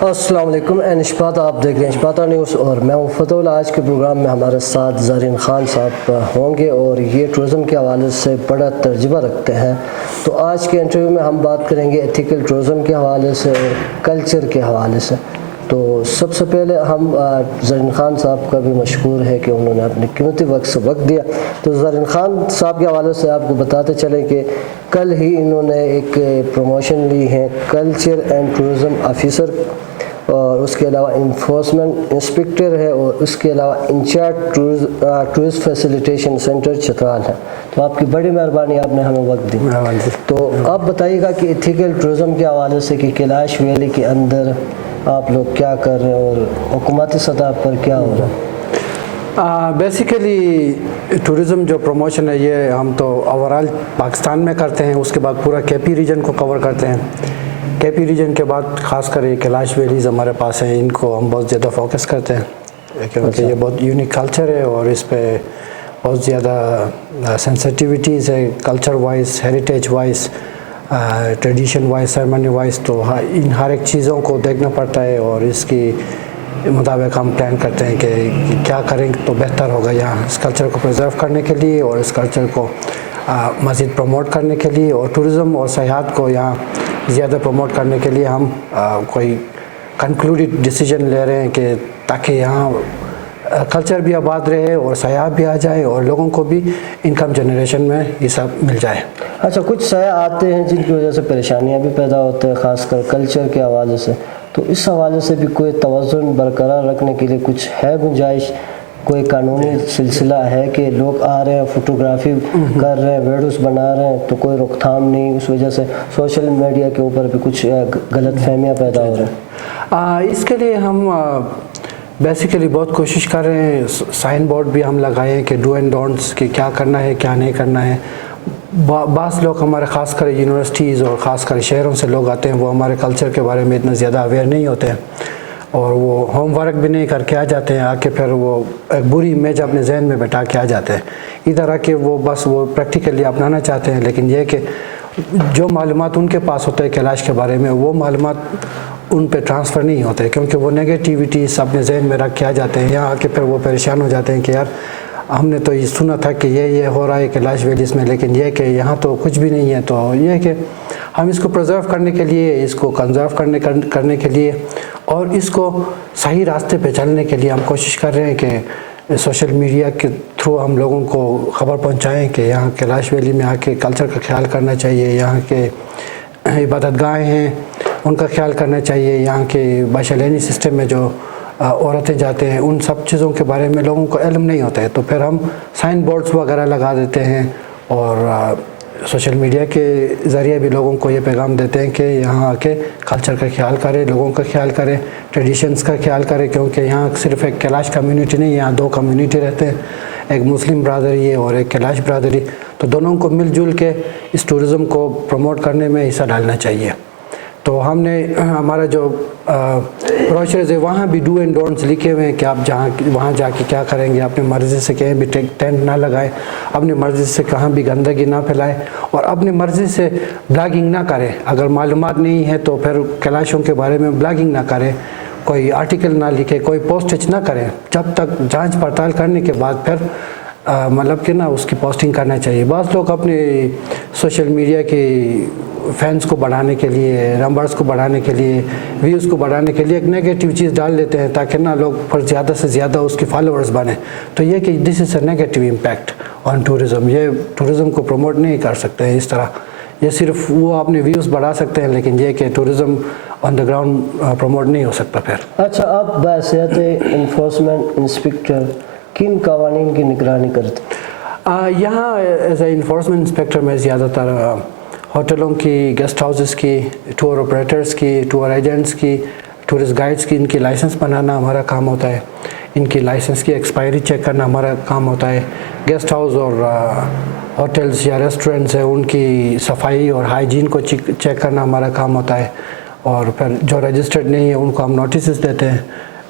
السلام علیکم، انشپاتا آپ دیکھ رہے ہیں انشپاتا نیوز اور میں ہوں فتح اللہ۔ آج کے پروگرام میں ہمارے ساتھ زرین خان صاحب ہوں گے اور یہ ٹورزم کے حوالے سے بڑا تجربہ رکھتے ہیں۔ تو آج کے انٹرویو میں ہم بات کریں گے ایتھیکل ٹورزم کے حوالے سے اور کلچر کے حوالے سے۔ تو سب سے پہلے ہم زرین خان صاحب کا بھی مشکور ہے کہ انہوں نے اپنے قیمتی وقت دیا۔ تو زرین خان صاحب کے حوالے سے آپ کو بتاتے چلیں کہ کل ہی انہوں نے ایک پروموشن لی ہے کلچر اینڈ ٹورزم آفیسر، اور اس کے علاوہ انفورسمنٹ انسپکٹر ہے، اور اس کے علاوہ incharge tourist facilitation centre Chitral ہے۔ تو آپ کی بڑی مہربانی، آپ نے ہمیں وقت دی۔ تو آپ بتائیے گا کہ ایتھیکل ٹورزم کے حوالے سے کہ کیلاش ویلی کے اندر آپ لوگ کیا کر رہے ہیں اور حکومتی سطح پر کیا ہو رہا ہے؟ بیسیکلی ٹورزم جو پروموشن ہے یہ ہم تو اوورال پاکستان میں کرتے ہیں، اس کے بعد پورا کے پی ریجن کو کور کرتے ہیں۔ کے پی ریجن کے بعد خاص کر یہ کیلاش ویلیز ہمارے پاس ہیں، ان کو ہم بہت زیادہ فوکس کرتے ہیں کیونکہ یہ بہت یونیک کلچر ہے اور اس پہ بہت زیادہ سینسٹیوٹیز ہے، culture wise, heritage wise, tradition wise, ceremony wise. تو ان ہر ایک چیزوں کو دیکھنا پڑتا ہے اور اس کی مطابق ہم پلان کرتے ہیں کہ کیا کریں تو بہتر ہوگا یہاں اس کلچر کو پرزرو کرنے کے لیے اور اس کلچر کو مزید پروموٹ کرنے کے لیے، اور ٹورزم اور سیاحت کو یہاں زیادہ پروموٹ کرنے کے لیے ہم کوئی کنکلوڈیڈ ڈیسیجن لے رہے ہیں کہ تاکہ یہاں کلچر بھی آباد رہے اور سیاح بھی آ جائے اور لوگوں کو بھی انکم جنریشن میں یہ سب مل جائے۔ اچھا، کچھ سیاح آتے ہیں جن کی وجہ سے پریشانیاں بھی پیدا ہوتے ہیں خاص کر کلچر کے حوالے سے، تو اس حوالے سے بھی کوئی توازن برقرار رکھنے کے لیے کچھ ہے گنجائش؟ کوئی قانونی سلسلہ ہے کہ لوگ آ رہے ہیں فوٹوگرافی کر رہے ہیں، ویڈیوز بنا رہے ہیں تو کوئی روک تھام نہیں، اس وجہ سے سوشل میڈیا کے اوپر بھی کچھ غلط فہمیاں پیدا ہو رہے ہیں؟ اس کے لیے ہم بیسیکلی بہت کوشش کر رہے ہیں، سائن بورڈ بھی ہم لگائے ہیں کہ ڈو اینڈ ڈونٹس کہ کیا کرنا ہے کیا نہیں کرنا ہے۔ بعض لوگ ہمارے خاص کر یونیورسٹیز اور خاص کر شہروں سے لوگ آتے ہیں، وہ ہمارے کلچر کے بارے میں اتنا زیادہ اویئر نہیں ہوتے ہیں اور وہ ہوم ورک بھی نہیں کر کے آ جاتے ہیں، آ کے پھر وہ ایک بری امیج اپنے ذہن میں بٹھا کے آ جاتے ہیں ادھر آ کے، وہ بس وہ پریکٹیکلی اپنانا چاہتے ہیں، لیکن یہ کہ جو معلومات ان کے پاس ہوتا ہے کیلاش کے بارے میں وہ معلومات ان پہ ٹرانسفر نہیں ہوتے کیونکہ وہ نگیٹیوٹیز اپنے ذہن میں رکھ کے آ جاتے ہیں۔ یہاں آ کے پھر وہ پریشان ہو جاتے ہیں کہ یار ہم نے تو یہ سنا تھا کہ یہ ہو رہا ہے کیلاش ویلیز میں، لیکن یہ کہ یہاں تو کچھ بھی نہیں ہے۔ تو یہ کہ ہم اس کو پرزرو کرنے کے لیے، اس کو کنزرو کرنے کے لیے اور اس کو صحیح راستے پہ چلنے کے لیے ہم کوشش کر رہے ہیں کہ سوشل میڈیا کے تھرو ہم لوگوں کو خبر پہنچائیں کہ یہاں کیلاش ویلی میں آ کے کلچر کا خیال کرنا چاہیے، یہاں کے عبادت گاہیں ہیں ان کا خیال کرنا چاہیے، یہاں کے باشلینی سسٹم میں جو عورتیں جاتے ہیں ان سب چیزوں کے بارے میں لوگوں کو علم نہیں ہوتا ہے۔ تو پھر ہم سائن بورڈز وغیرہ لگا دیتے ہیں اور سوشل میڈیا کے ذریعے بھی لوگوں کو یہ پیغام دیتے ہیں کہ یہاں آ کے کلچر کا خیال کرے، لوگوں کا خیال کرے، ٹریڈیشنز کا خیال کرے، کیونکہ یہاں صرف ایک کیلاش کمیونٹی نہیں، یہاں دو کمیونٹی رہتے ہیں، ایک مسلم برادری ہے اور ایک کیلاش برادری، تو دونوں کو مل جل کے اس ٹورزم کو پروموٹ کرنے میں حصہ ڈالنا چاہیے۔ تو ہم نے ہمارا جو بروشرز ہے وہاں بھی ڈو اینڈ ڈونٹس لکھے ہوئے ہیں کہ آپ وہاں جا کے کیا کریں گے، اپنی مرضی سے کہیں بھی ٹینٹ نہ لگائیں، اپنی مرضی سے کہاں بھی گندگی نہ پھیلائیں اور اپنی مرضی سے بلاگنگ نہ کریں۔ اگر معلومات نہیں ہے تو پھر کیلاشوں کے بارے میں بلاگنگ نہ کریں، کوئی آرٹیکل نہ لکھے، کوئی پوسٹج نہ کریں، جب تک جانچ پڑتال کرنے کے بعد پھر مطلب کہ نا اس کی پوسٹنگ کرنا چاہیے۔ بعض لوگ اپنے سوشل میڈیا کے فینس کو بڑھانے کے لیے، نمبرز کو بڑھانے کے لیے، ویوز کو بڑھانے کے لیے ایک نیگیٹیو چیز ڈال دیتے ہیں تاکہ نا لوگ پر زیادہ سے زیادہ اس کے فالوورز بنیں۔ تو یہ کہ دس is a negative impact on tourism, یہ ٹورزم کو پروموٹ نہیں کر سکتے ہیں اس طرح، یہ صرف وہ اپنے ویوز بڑھا سکتے ہیں لیکن یہ کہ tourism on the ground promote نہیں ہو سکتا پھر۔ اچھا، آپ بحیثیت انفورسمنٹ انسپکٹر کن قوانین کی نگرانی کرتے ہیں؟ یہاں ایز اے انفورسمنٹ انسپکٹر میں زیادہ تر ہوٹلوں کی، گیسٹ ہاؤسز کی، ٹور آپریٹرز کی، ٹور ایجنٹس کی، ٹورسٹ گائیڈز کی، ان کی لائسنس بنانا ہمارا کام ہوتا ہے، ان کی لائسنس کی ایکسپائری چیک کرنا ہمارا کام ہوتا ہے، گیسٹ ہاؤس اور ہوٹلز یا ریسٹورنٹس ہیں ان کی صفائی اور ہائیجین کو چیک کرنا ہمارا کام ہوتا ہے، اور پھر جو رجسٹرڈ نہیں ہے ان کو ہم نوٹسز دیتے ہیں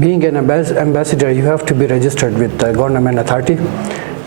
Being an ambassador, you have to be registered with the government authority,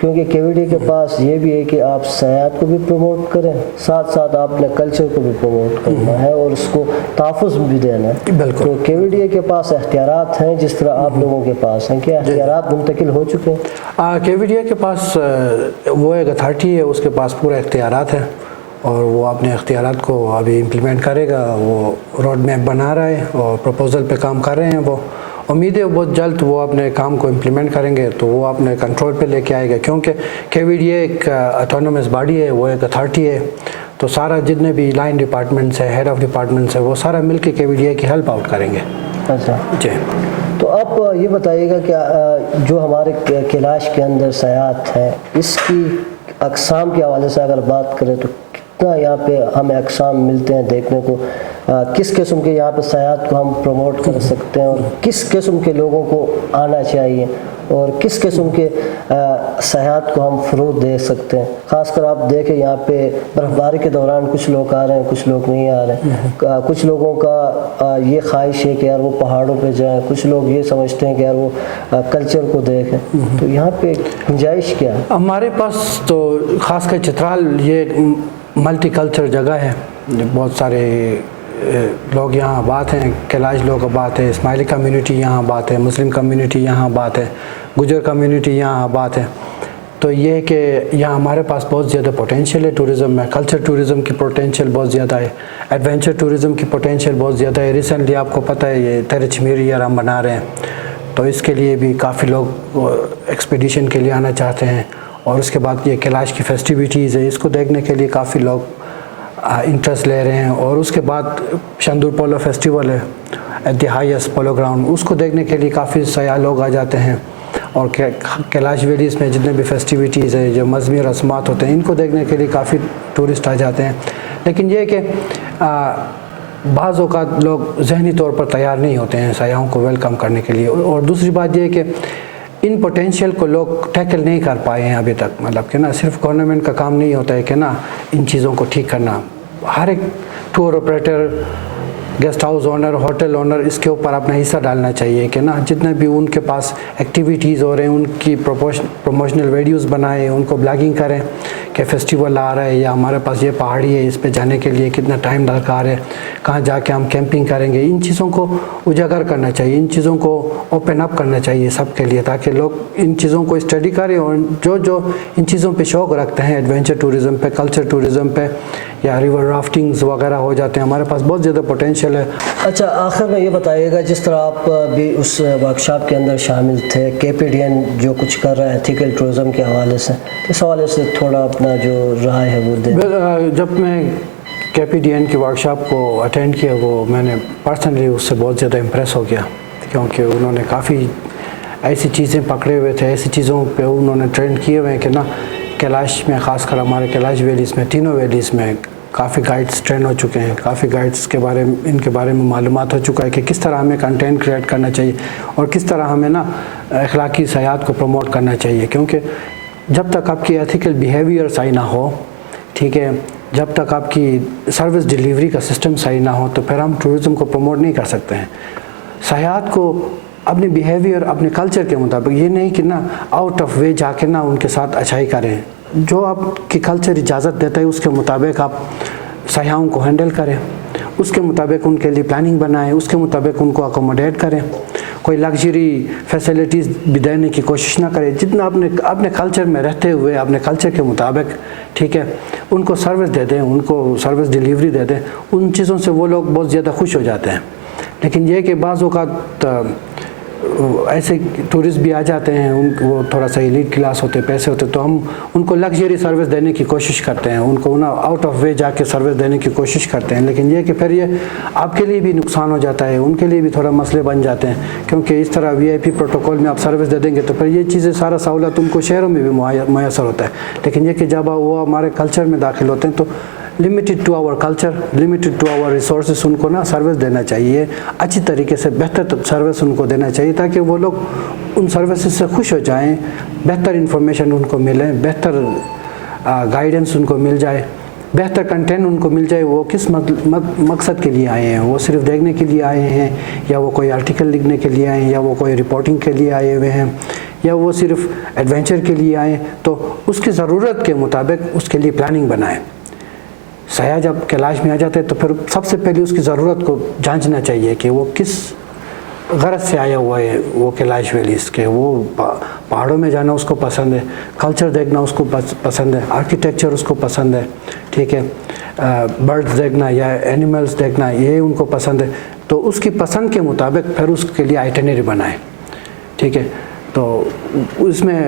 کیونکہ KVDA کے پاس یہ بھی ہے کہ آپ سیاحت کو بھی پروموٹ کریں، ساتھ ساتھ آپ نے کلچر کو بھی پروموٹ کرنا ہے اور اس کو تحفظ بھی دینا ہے. بالکل. تو KVDA کے پاس اختیارات ہیں جس طرح آپ لوگوں کے پاس ہیں، کیا اختیارات منتقل ہو چکے ہیں؟ KVDA کے پاس وہ ایک اتھارٹی ہے، اس کے پاس پورے اختیارات ہیں اور وہ اپنے اختیارات کو ابھی امپلیمنٹ کرے گا. وہ روڈ میپ بنا رہا ہے اور پروپوزل پہ کام کر رہے ہیں. وہ امید ہے بہت جلد وہ اپنے کام کو امپلیمنٹ کریں گے تو وہ اپنے کنٹرول پہ لے کے آئے گا، کیونکہ KVDA ایک آٹونومس باڈی ہے، وہ ایک اتھارٹی ہے. تو سارا جتنے بھی لائن ڈپارٹمنٹس ہیں، ہیڈ آف ڈپارٹمنٹس ہیں، وہ سارا مل کے KVDA کی ہیلپ آؤٹ کریں گے. اچھا جی. تو آپ یہ بتائیے گا کہ جو ہمارے کیلاش کے اندر سیاحت ہیں، اس کی اقسام کے حوالے سے اگر بات کریں تو کتنا یہاں پہ ہمیں اقسام ملتے ہیں دیکھنے کو؟ کس قسم کے یہاں پہ سیاحت کو ہم پروموٹ کر سکتے ہیں اور کس قسم کے لوگوں کو آنا چاہیے اور کس قسم کے سیاحت کو ہم فروغ دے سکتے ہیں؟ خاص کر آپ دیکھیں یہاں پہ برف باری کے دوران کچھ لوگ آ رہے ہیں، کچھ لوگ نہیں آ رہے ہیں. کچھ لوگوں کا یہ خواہش ہے کہ یار وہ پہاڑوں پہ جائیں، کچھ لوگ یہ سمجھتے ہیں کہ یار وہ کلچر کو دیکھیں. تو یہاں پہ گنجائش کیا ہے؟ ہمارے پاس تو خاص کر چترال یہ ملٹی کلچر جگہ ہے. بہت سارے لوگ یہاں آباد ہیں، کیلاش لوگ آباد ہے، اسماعیلی کمیونٹی یہاں آباد ہے، مسلم کمیونٹی یہاں آباد ہے، گجر کمیونٹی یہاں آباد ہے. تو یہ ہے کہ یہاں ہمارے پاس بہت زیادہ پوٹینشیل ہے ٹورزم میں. کلچر ٹورزم کی پوٹینشیل بہت زیادہ ہے، ایڈونچر ٹورزم کی پوٹینشیل بہت زیادہ ہے. ریسنٹلی آپ کو پتہ ہے یہ تیرے چمیری یار ہم بنا رہے ہیں، تو اس کے لیے بھی کافی لوگ ایکسپیڈیشن کے لیے آنا چاہتے ہیں. اور اس کے بعد یہ کیلاش کی فیسٹیوٹیز ہے، اس کو دیکھنے کے لیے کافی لوگ انٹرسٹ لے رہے ہیں. اور اس کے بعد شندور پولو فیسٹیول ہے at the highest polo ground, اس کو دیکھنے کے لیے کافی سیاح لوگ آ جاتے ہیں. اور کیلاش ویلیز میں جتنے بھی فیسٹیوٹیز ہیں، جو مذہبی رسومات ہوتے ہیں، ان کو دیکھنے کے لیے کافی ٹورسٹ آ جاتے ہیں. لیکن یہ کہ بعض اوقات لوگ ذہنی طور پر تیار نہیں ہوتے ہیں سیاحوں کو ویلکم کرنے کے لیے. اور دوسری بات یہ ہے کہ ان پوٹینشیل کو لوگ ٹیکل نہیں کر پائے ہیں ابھی تک. مطلب کہ نا صرف گورنمنٹ کا کام نہیں ہوتا ہے کہ نا ان چیزوں کو ٹھیک کرنا. ہر ایک tour operator, guest house owner, hotel owner اس کے اوپر اپنا حصہ ڈالنا چاہیے کہ نا جتنے بھی ان کے پاس ایکٹیویٹیز ہو رہے ہیں ان کی پروموشنل ویڈیوز بنائیں، ان کو بلاگنگ کریں کہ فیسٹیول آ رہا ہے یا ہمارے پاس یہ پہاڑی ہے، اس پہ جانے کے لیے کتنا ٹائم درکار ہے، کہاں جا کے ہم کیمپنگ کریں گے. ان چیزوں کو اجاگر کرنا چاہیے، ان چیزوں کو اوپن اپ کرنا چاہیے سب کے لیے، تاکہ لوگ ان چیزوں کو اسٹڈی کریں. اور جو ان چیزوں پہ شوق رکھتے ہیں، ایڈونچر ٹورزم پہ، کلچر ٹورزم پہ یا ریور رافٹنگز وغیرہ ہو جاتے ہیں، ہمارے پاس بہت زیادہ پوٹینشیل ہے. اچھا آخر میں یہ بتائیے گا، جس طرح آپ بھی اس ورکشاپ کے اندر شامل تھے، KPDN جو کچھ کر رہا ہے ایتھیکل ٹورزم کے حوالے سے، اس حوالے سے تھوڑا اپنا جو رائے ہے وہ دیں. جب میں KPDN کی ورکشاپ کو اٹینڈ کیا، وہ میں نے پرسنلی اس سے بہت زیادہ امپریس ہو گیا، کیونکہ انہوں نے کافی ایسی چیزیں پکڑے ہوئے تھے، ایسی چیزوں پہ انہوں نے ٹرینڈ کیے ہوئے ہیں کہ نا کیلاش میں، خاص کر ہمارے کیلاش ویلیز میں، تینوں ویلیز میں کافی گائیڈز ٹرین ہو چکے ہیں. کافی گائیڈز کے بارے میں، ان کے بارے میں معلومات ہو چکا ہے کہ کس طرح ہمیں کنٹینٹ کریٹ کرنا چاہیے اور کس طرح ہمیں نا اخلاقی سیاحت کو پروموٹ کرنا چاہیے. کیونکہ جب تک آپ کی ایتھیکل بیہیویئر صحیح نہ ہو، ٹھیک ہے، جب تک آپ کی سروس ڈیلیوری کا سسٹم صحیح نہ ہو، تو پھر ہم ٹورزم کو پروموٹ نہیں کر سکتے ہیں. سیاحت کو اپنے بیہیویئر، اپنے کلچر کے مطابق، یہ نہیں کہ نا آؤٹ آف وے جا کے نا ان کے ساتھ اچھائی کریں. جو آپ کی کلچر اجازت دیتا ہے اس کے مطابق آپ سیاحوں کو ہینڈل کریں، اس کے مطابق ان کے لیے پلاننگ بنائیں، اس کے مطابق ان کو اکوموڈیٹ کریں. کوئی لگژری فیسلٹیز بھی دینے کی کوشش نہ کریں. جتنا اپنے کلچر میں رہتے ہوئے اپنے کلچر کے مطابق، ٹھیک ہے، ان کو سروس دے دیں، ان کو سروس ڈیلیوری دے دیں. ان چیزوں سے وہ لوگ بہت زیادہ خوش ہو جاتے ہیں. لیکن یہ کہ بعض اوقات ایسے ٹورسٹ بھی آ جاتے ہیں، وہ تھوڑا سا ایلیٹ کلاس ہوتے، پیسے ہوتے، تو ہم ان کو لگژری سروس دینے کی کوشش کرتے ہیں، ان کو نا آؤٹ آف وے جا کے سروس دینے کی کوشش کرتے ہیں. لیکن یہ کہ پھر یہ آپ کے لیے بھی نقصان ہو جاتا ہے، ان کے لیے بھی تھوڑا مسئلے بن جاتے ہیں. کیونکہ اس طرح VIP پروٹوکول میں آپ سروس دے دیں گے تو پھر یہ چیزیں سارا سہولت ان کو شہروں میں بھی میسر ہوتا ہے. لیکن یہ کہ جب وہ ہمارے کلچر میں داخل ہوتے ہیں تو limited to our culture, limited to our resources ان کو نا سروس دینا چاہیے، اچھی طریقے سے بہتر سروس ان کو دینا چاہیے، تاکہ وہ لوگ ان سروسز سے خوش ہو جائیں، بہتر انفارمیشن ان کو ملے، بہتر گائیڈنس ان کو مل جائے، بہتر کنٹینٹ ان کو مل جائے. وہ کس مقصد کے لیے آئے ہیں؟ وہ صرف دیکھنے کے لیے آئے ہیں، یا وہ کوئی آرٹیکل لکھنے کے لیے آئے ہیں، یا وہ کوئی رپورٹنگ کے لیے آئے ہوئے ہیں، یا وہ صرف ایڈونچر کے لیے آئیں تو اس کی ضرورت کے مطابق اس کے لیے پلاننگ بنائیں. سیاح جب کیلاش میں آ جاتے ہیں تو پھر سب سے پہلے اس کی ضرورت کو جانچنا چاہیے کہ وہ کس غرض سے آیا ہوا ہے وہ کیلاش ویلیز کے. وہ پہاڑوں میں جانا اس کو پسند ہے, کلچر دیکھنا اس کو پسند ہے, آرکیٹیکچر اس کو پسند ہے, ٹھیک ہے, برڈز دیکھنا یا اینیملز دیکھنا یہ ان کو پسند ہے. تو اس کی پسند کے مطابق پھر اس کے لیے آئٹنری بنائیں, ٹھیک ہے. تو اس میں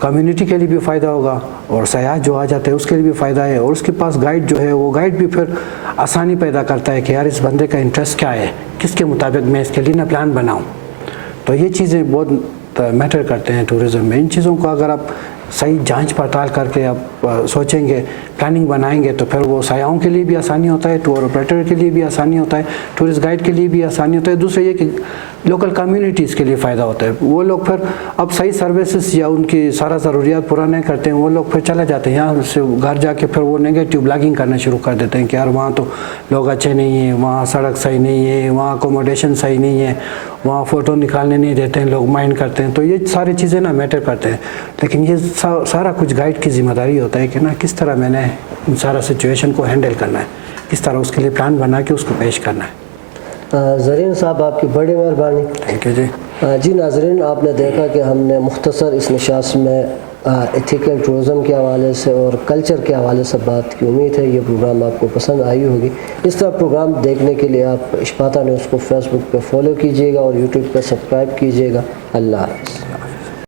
کمیونٹی کے لیے بھی فائدہ ہوگا اور سیاح جو آ جاتے ہیں اس کے لیے بھی فائدہ ہے, اور اس کے پاس گائیڈ جو ہے وہ گائیڈ بھی پھر آسانی پیدا کرتا ہے کہ یار اس بندے کا انٹرسٹ کیا ہے, کس کے مطابق میں اس کے لیے پلان بناؤں. تو یہ چیزیں بہت میٹر کرتے ہیں ٹورزم میں. ان چیزوں کو اگر آپ صحیح جانچ پڑتال کر کے آپ سوچیں گے, پلاننگ بنائیں گے تو پھر وہ سیاحوں کے لیے بھی آسانی ہوتا ہے, ٹور آپریٹر کے لیے بھی آسانی ہوتا ہے, ٹورسٹ گائیڈ کے لیے بھی آسانی ہوتا ہے. دوسرے یہ کہ لوکل کمیونٹیز کے لیے فائدہ ہوتا ہے. وہ لوگ پھر اب صحیح سروسز یا ان کی سارا ضروریات پورا نہیں کرتے ہیں, وہ لوگ پھر چلے جاتے ہیں یہاں سے گھر جا کے پھر وہ نگیٹیو بلاگنگ کرنا شروع کر دیتے ہیں کہ یار وہاں تو لوگ اچھے نہیں ہیں, وہاں سڑک صحیح نہیں ہے, وہاں اکوموڈیشن صحیح نہیں ہے, وہاں فوٹو نکالنے نہیں دیتے ہیں, لوگ مائنڈ کرتے ہیں. تو یہ ساری چیزیں میٹر کرتے ہیں. لیکن یہ سارا کچھ گائیڈ کی ذمہ داری ہوتا ہے کہ کس طرح میں نے ان سارا سچویشن کو ہینڈل کرنا ہے, کس طرح اس کے لیے پلان بنا کے اس کو پیش کرنا ہے. زرین صاحب آپ کی بڑی مہربانی. تھینک یو جی. جی ناظرین, آپ نے دیکھا کہ ہم نے مختصر اس نشست میں ایتھیکل ٹورزم کے حوالے سے اور کلچر کے حوالے سے بات کی. امید ہے یہ پروگرام آپ کو پسند آئی ہوگی. اس طرح پروگرام دیکھنے کے لیے آپ اشپاتا نیوز کو فیس بک پہ فالو کیجیے گا اور یوٹیوب پہ سبسکرائب کیجیے گا. اللہ حافظ.